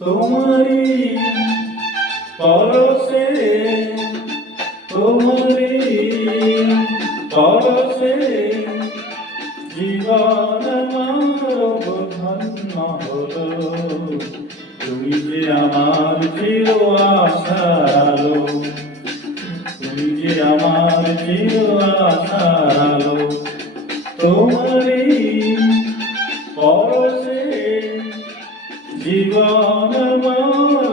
তোমারি পরশে তোমারি পরশে জীবন আমার ধন্য হলো। তুমি যে আমার চির আশার আলো, তুমি যে আমার চির আশার আলো। তোমারি পরশে জীবন আমার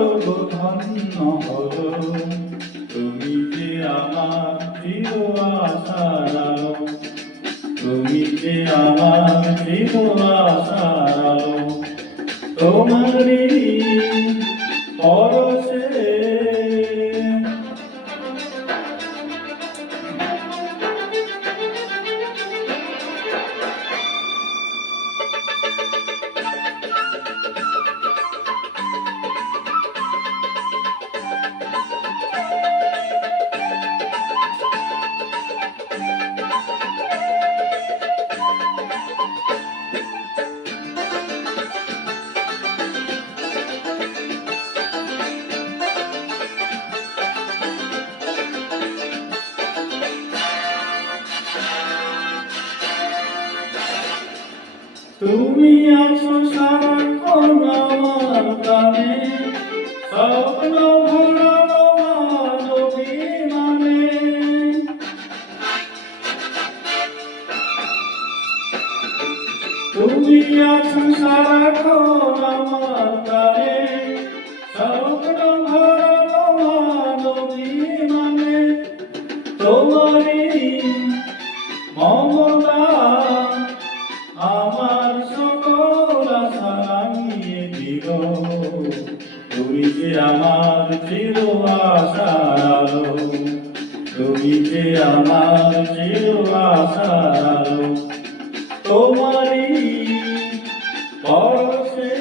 ধন্য হলো। তুমি যে আমার চির আশার আলো, তুমি যে আমার চির আশার আলো। তোমারি পরশে তুমি আছো সারাক্ষণ আমার প্রাণে, স্বপ্ন ভোলানো মানবিমানে। তুমি আছো সারাক্ষণ আমার প্রাণে, স্বপ্ন ভোলানো মানবিমানে। তোমারি মমতা আমার সকল আশা রাঙিয়ে দিল। তুমি যে আমার চির আশার আলো, তুমি যে আমার চির আশার আলো। তোমারি পরশে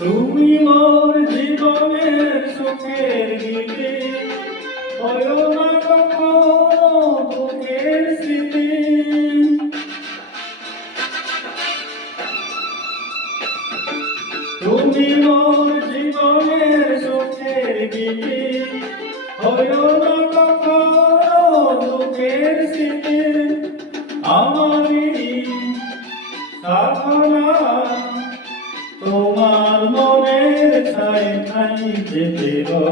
তুমি মোর জীবনের সুখের গীতি, হয়ো না কখনো দুঃখের স্মৃতি। তুমি মোর জীবনের সুখের গীতি, হয়ো না কখনো দুঃখের স্মৃতি। আমারই সাধনা তোমার মনের ছাই ছাই যেতে গো।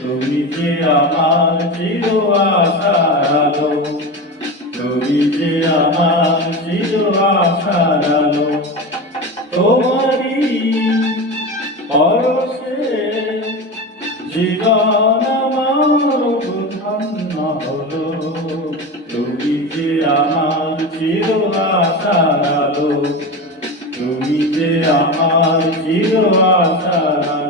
তুমি যে আমার চির আশার আলো, তুমি যে আমার চির আশার আলো। তোমারি পরশে জীবন আমার ধন্য হলো। তুমি যে আমার চির আশার আলো, তুমি যে আমার চির আশার আলো।